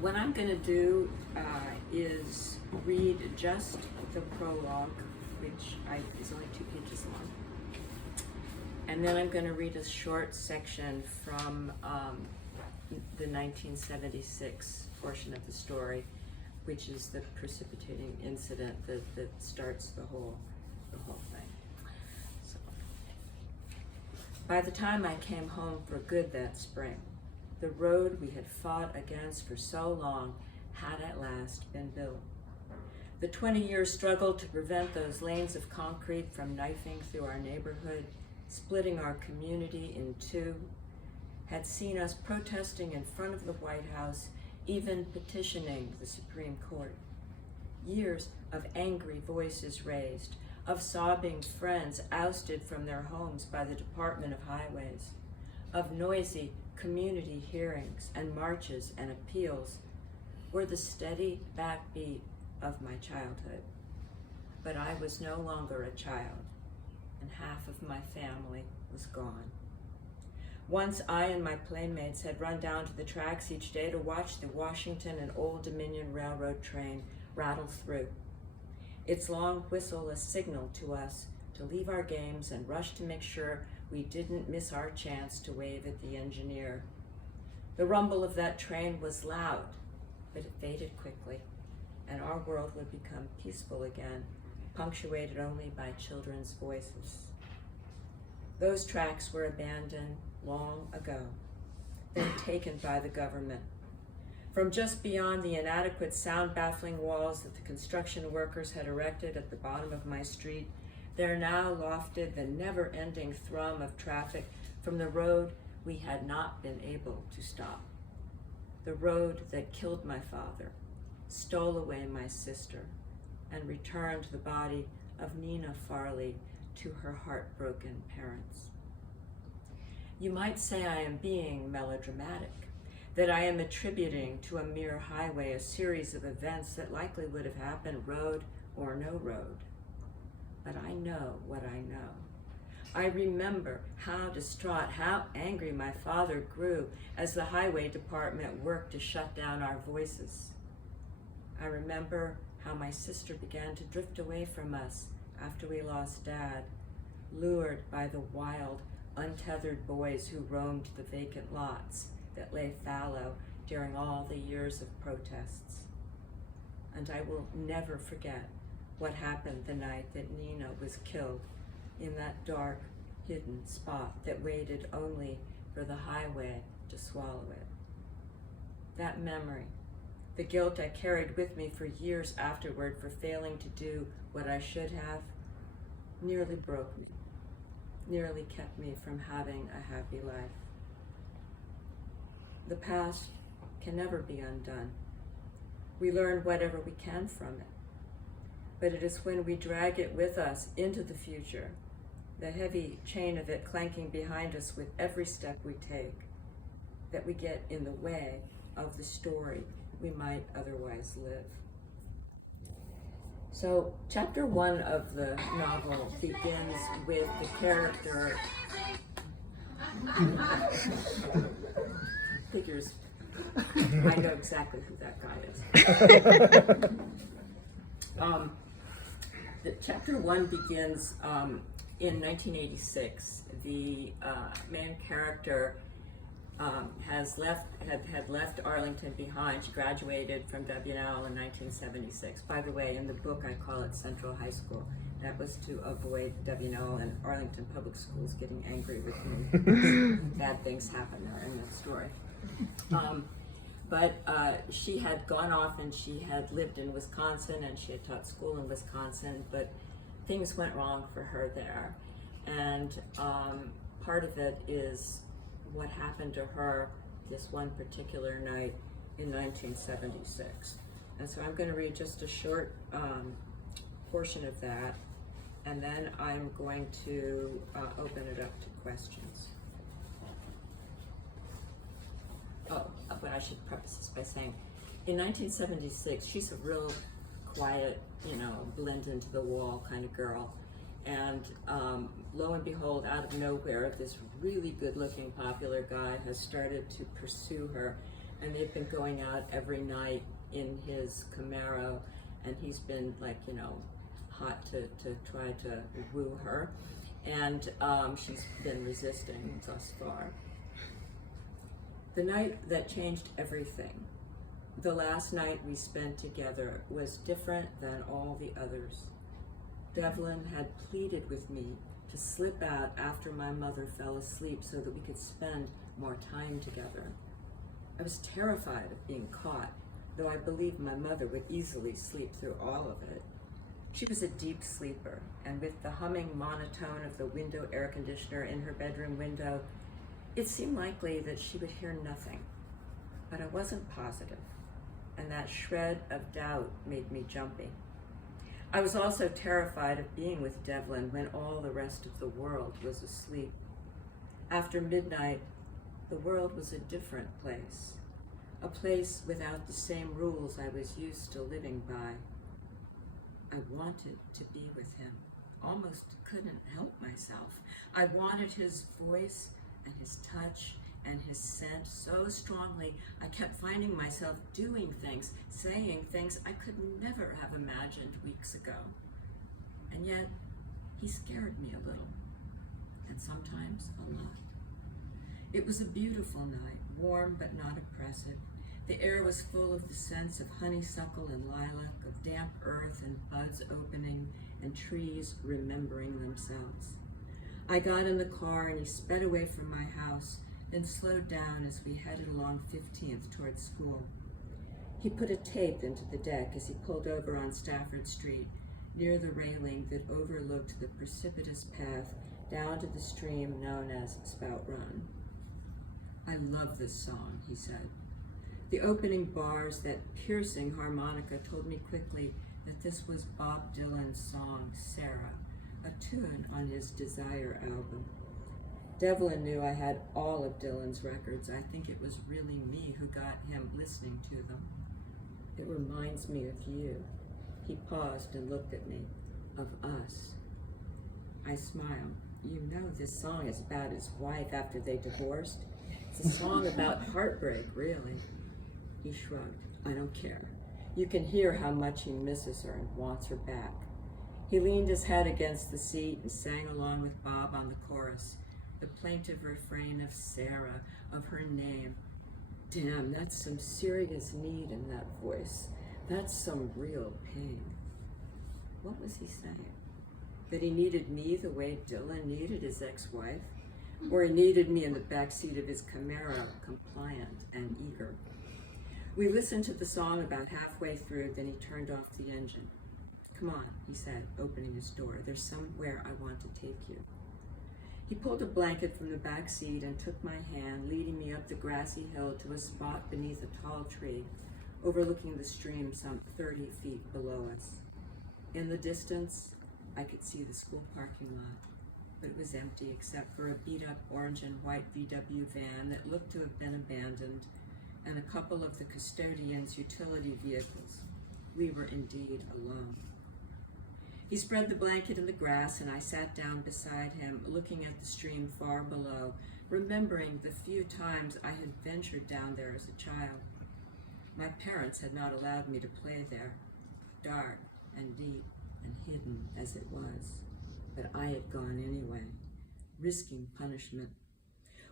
What I'm going to do is read just the prologue, which is only 2 pages long. And then I'm going to read a short section from the 1976 portion of the story, which is the precipitating incident that starts the whole thing. So, by the time I came home for good that spring, the road we had fought against for so long had at last been built. The 20-year struggle to prevent those lanes of concrete from knifing through our neighborhood, splitting our community in two, had seen us protesting in front of the White House, even petitioning the Supreme Court. Years of angry voices raised, of sobbing friends ousted from their homes by the Department of Highways, of noisy community hearings and marches and appeals were the steady backbeat of my childhood. But I was no longer a child, and half of my family was gone. Once I and my playmates had run down to the tracks each day to watch the Washington and Old Dominion Railroad train rattle through. Its long whistle a signal to us to leave our games and rush to make sure we didn't miss our chance to wave at the engineer. The rumble of that train was loud, but it faded quickly, and our world would become peaceful again, punctuated only by children's voices. Those tracks were abandoned long ago, then taken by the government. From just beyond the inadequate sound-baffling walls that the construction workers had erected at the bottom of my street, there now lofted the never-ending thrum of traffic from the road we had not been able to stop. The road that killed my father, stole away my sister, and returned the body of Nina Farley to her heartbroken parents. You might say I am being melodramatic, that I am attributing to a mere highway a series of events that likely would have happened road or no road. But I know what I know. I remember how distraught, how angry my father grew as the highway department worked to shut down our voices. I remember how my sister began to drift away from us after we lost Dad, lured by the wild, untethered boys who roamed the vacant lots that lay fallow during all the years of protests. And I will never forget what happened the night that Nina was killed in that dark, hidden spot that waited only for the highway to swallow it. That memory, the guilt I carried with me for years afterward for failing to do what I should have, nearly broke me, nearly kept me from having a happy life. The past can never be undone. We learn whatever we can from it. But it is when we drag it with us into the future, the heavy chain of it clanking behind us with every step we take, that we get in the way of the story we might otherwise live. So, chapter 1 of the novel begins with the character figures. I know exactly who that guy is. Chapter 1 begins in 1986. The main character had left Arlington behind. She graduated from WNL in 1976. By the way, in the book I call it Central High School. That was to avoid WNL and Arlington Public Schools getting angry with me. Bad things happen there in the story. But she had gone off and she had lived in Wisconsin and she had taught school in Wisconsin, but things went wrong for her there. And part of it is what happened to her this one particular night in 1976. And so I'm going to read just a short portion of that, and then I'm going to open it up to questions. Oh, but I should preface this by saying, in 1976, she's a real quiet, blend into the wall kind of girl. And lo and behold, out of nowhere, this really good-looking, popular guy has started to pursue her And they've been going out every night in his Camaro, and he's been like, hot to try to woo her. And she's been resisting thus far. The night that changed everything, the last night we spent together, was different than all the others. Devlin had pleaded with me to slip out after my mother fell asleep so that we could spend more time together. I was terrified of being caught, though I believed my mother would easily sleep through all of it. She was a deep sleeper, and with the humming monotone of the window air conditioner in her bedroom window, it seemed likely that she would hear nothing. But I wasn't positive, and that shred of doubt made me jumpy. I was also terrified of being with Devlin when all the rest of the world was asleep. After midnight, the world was a different place, a place without the same rules I was used to living by. I wanted to be with him, almost couldn't help myself. I wanted his voice and his touch and his scent so strongly, I kept finding myself doing things, saying things I could never have imagined weeks ago. And yet, he scared me a little, and sometimes a lot. It was a beautiful night, warm but not oppressive. The air was full of the scents of honeysuckle and lilac, of damp earth and buds opening, and trees remembering themselves. I got in the car and he sped away from my house, then slowed down as we headed along 15th towards school. He put a tape into the deck as he pulled over on Stafford Street, near the railing that overlooked the precipitous path down to the stream known as Spout Run. I love this song, he said. The opening bars, that piercing harmonica, told me quickly that this was Bob Dylan's song, Sarah, a tune on his Desire album. Devlin knew I had all of Dylan's records. I think it was really me who got him listening to them. It reminds me of you. He paused and looked at me. Of us. I smiled. You know this song is about his wife after they divorced. It's a song about heartbreak, really. He shrugged. I don't care. You can hear how much he misses her and wants her back. He leaned his head against the seat and sang along with Bob on the chorus, the plaintive refrain of Sarah, of her name. Damn, that's some serious need in that voice. That's some real pain. What was he saying? That he needed me the way Dylan needed his ex-wife? Or he needed me in the backseat of his Camaro, compliant and eager? We listened to the song about halfway through, then he turned off the engine. Come on, he said, opening his door. There's somewhere I want to take you. He pulled a blanket from the back seat and took my hand, leading me up the grassy hill to a spot beneath a tall tree, overlooking the stream some 30 feet below us. In the distance, I could see the school parking lot, but it was empty except for a beat-up orange and white VW van that looked to have been abandoned, and a couple of the custodian's utility vehicles. We were indeed alone. He spread the blanket in the grass, and I sat down beside him, looking at the stream far below, remembering the few times I had ventured down there as a child. My parents had not allowed me to play there, dark and deep and hidden as it was, but I had gone anyway, risking punishment.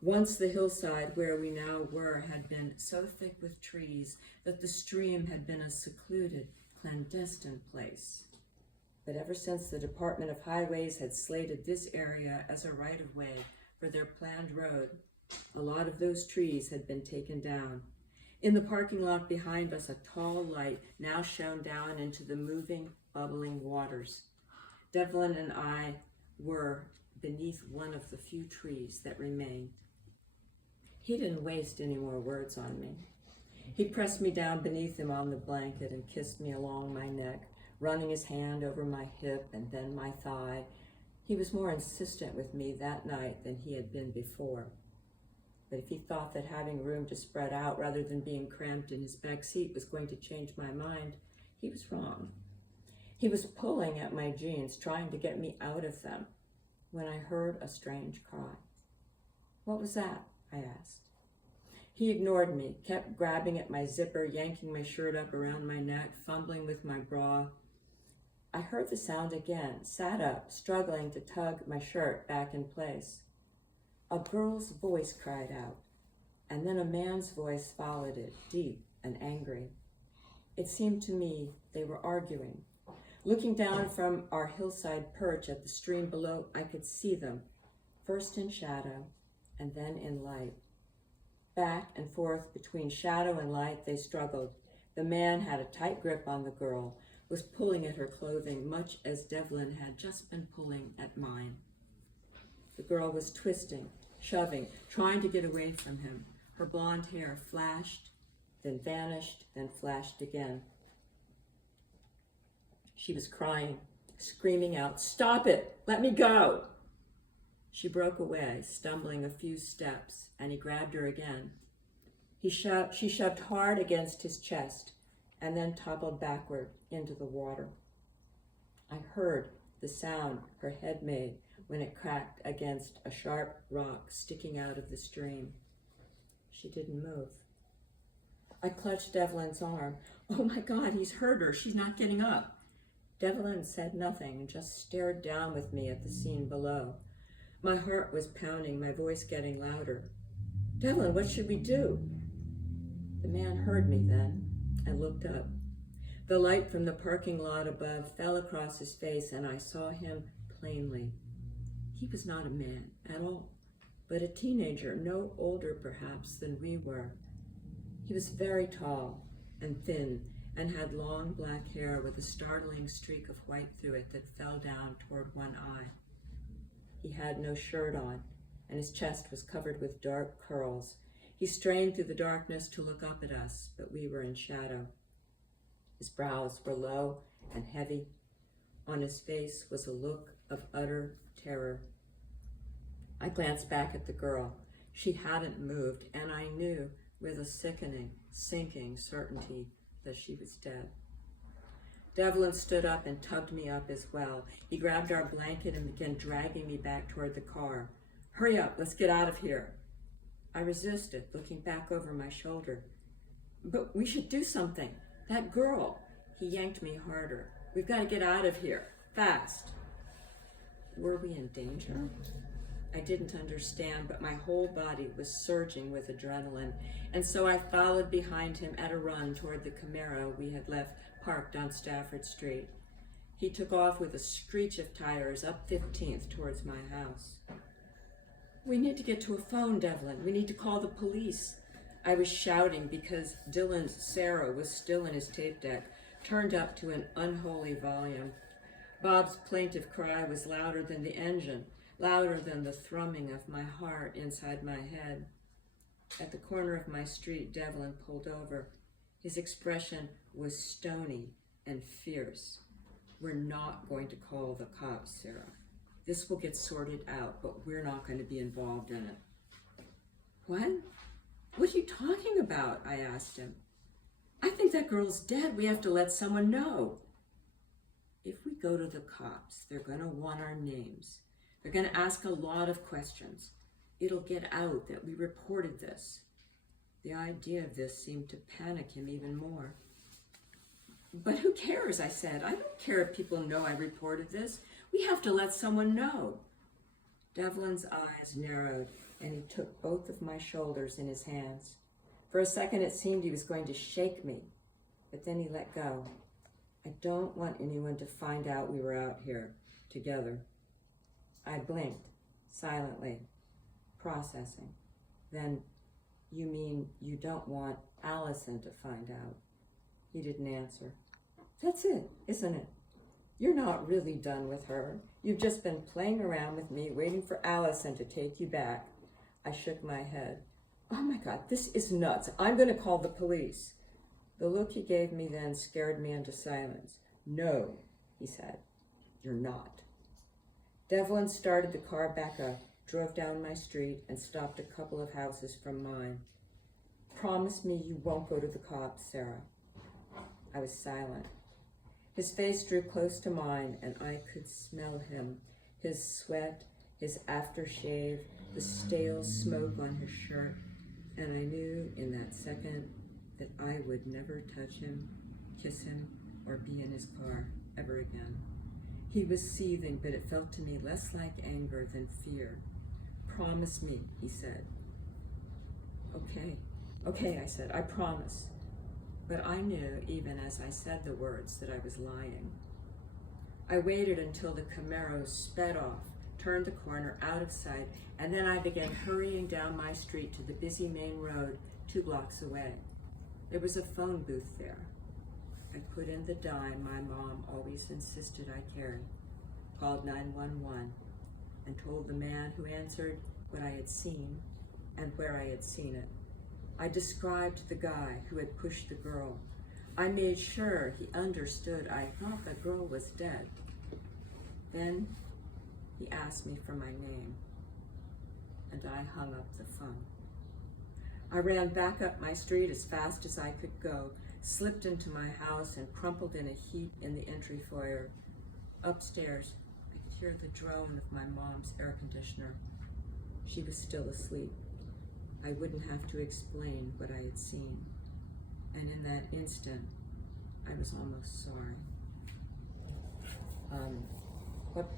Once the hillside where we now were had been so thick with trees that the stream had been a secluded, clandestine place. But ever since the Department of Highways had slated this area as a right-of-way for their planned road, a lot of those trees had been taken down. In the parking lot behind us, a tall light now shone down into the moving, bubbling waters. Devlin and I were beneath one of the few trees that remained. He didn't waste any more words on me. He pressed me down beneath him on the blanket and kissed me along my neck, running his hand over my hip and then my thigh. He was more insistent with me that night than he had been before. But if he thought that having room to spread out rather than being cramped in his back seat was going to change my mind, he was wrong. He was pulling at my jeans, trying to get me out of them, when I heard a strange cry. What was that? I asked. He ignored me, kept grabbing at my zipper, yanking my shirt up around my neck, fumbling with my bra. I heard the sound again, sat up, struggling to tug my shirt back in place. A girl's voice cried out, and then a man's voice followed it, deep and angry. It seemed to me they were arguing. Looking down from our hillside perch at the stream below, I could see them, first in shadow and then in light. Back and forth between shadow and light they struggled. The man had a tight grip on the girl, was pulling at her clothing much as Devlin had just been pulling at mine. The girl was twisting, shoving, trying to get away from him. Her blonde hair flashed, then vanished, then flashed again. She was crying, screaming out, "Stop it! Let me go!" She broke away, stumbling a few steps, and he grabbed her again. She shoved hard against his chest and then toppled backward into the water. I heard the sound her head made when it cracked against a sharp rock sticking out of the stream. She didn't move. I clutched Devlin's arm. "Oh my God, he's hurt her. She's not getting up." Devlin said nothing and just stared down with me at the scene below. My heart was pounding, my voice getting louder. "Devlin, what should we do?" The man heard me then and looked up. The light from the parking lot above fell across his face, and I saw him plainly. He was not a man at all, but a teenager, no older perhaps than we were. He was very tall and thin and had long black hair with a startling streak of white through it that fell down toward one eye. He had no shirt on, and his chest was covered with dark curls. He strained through the darkness to look up at us, but we were in shadow. His brows were low and heavy. On his face was a look of utter terror. I glanced back at the girl. She hadn't moved, and I knew with a sickening, sinking certainty that she was dead. Devlin stood up and tugged me up as well. He grabbed our blanket and began dragging me back toward the car. "Hurry up, let's get out of here." I resisted, looking back over my shoulder. "But we should do something. That girl." He yanked me harder. "We've got to get out of here, fast." Were we in danger? I didn't understand, but my whole body was surging with adrenaline, and so I followed behind him at a run toward the Camaro we had left parked on Stafford Street. He took off with a screech of tires up 15th towards my house. "We need to get to a phone, Devlin. We need to call the police." I was shouting because Dylan's Sarah was still in his tape deck, turned up to an unholy volume. Bob's plaintive cry was louder than the engine, louder than the thrumming of my heart inside my head. At the corner of my street, Devlin pulled over. His expression was stony and fierce. "We're not going to call the cops, Sarah. This will get sorted out, but we're not going to be involved in it." "What? What are you talking about?" I asked him. "I think that girl's dead. We have to let someone know." "If we go to the cops, they're going to want our names. They're going to ask a lot of questions. It'll get out that we reported this." The idea of this seemed to panic him even more. "But who cares?" I said. "I don't care if people know I reported this. We have to let someone know." Devlin's eyes narrowed, and he took both of my shoulders in his hands. For a second, it seemed he was going to shake me, but then he let go. "I don't want anyone to find out we were out here together." I blinked, silently, processing. Then, "You mean you don't want Allison to find out?" He didn't answer. "That's it, isn't it? You're not really done with her. You've just been playing around with me, waiting for Allison to take you back." I shook my head. "Oh my God, this is nuts. I'm going to call the police." The look he gave me then scared me into silence. "No," he said, "you're not." Devlin started the car back up, drove down my street, and stopped a couple of houses from mine. "Promise me you won't go to the cops, Sarah." I was silent. His face drew close to mine, and I could smell him, his sweat, his aftershave, the stale smoke on his shirt. And I knew in that second that I would never touch him, kiss him, or be in his car ever again. He was seething, but it felt to me less like anger than fear. "Promise me," he said. Okay, I said, "I promise." But I knew, even as I said the words, that I was lying. I waited until the Camaro sped off, turned the corner out of sight, and then I began hurrying down my street to the busy main road 2 blocks away. There was a phone booth there. I put in the dime my mom always insisted I carry, called 911, and told the man who answered what I had seen and where I had seen it. I described the guy who had pushed the girl. I made sure he understood I thought the girl was dead. Then he asked me for my name, and I hung up the phone. I ran back up my street as fast as I could go, slipped into my house, and crumpled in a heap in the entry foyer. Upstairs, I could hear the drone of my mom's air conditioner. She was still asleep. I wouldn't have to explain what I had seen. And in that instant, I was almost sorry. What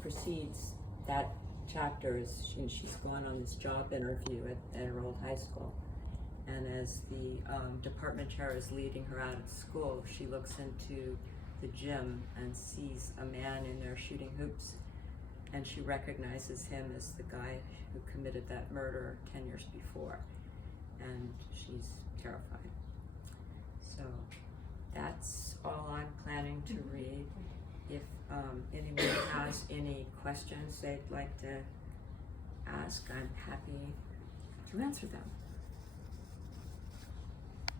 precedes that chapter is she's gone on this job interview at her old high school. And as the department chair is leading her out of school, she looks into the gym and sees a man in there shooting hoops. And she recognizes him as the guy who committed that murder 10 years before. And she's terrified. So that's all I'm planning to read. If anyone has any questions they'd like to ask, I'm happy to answer them.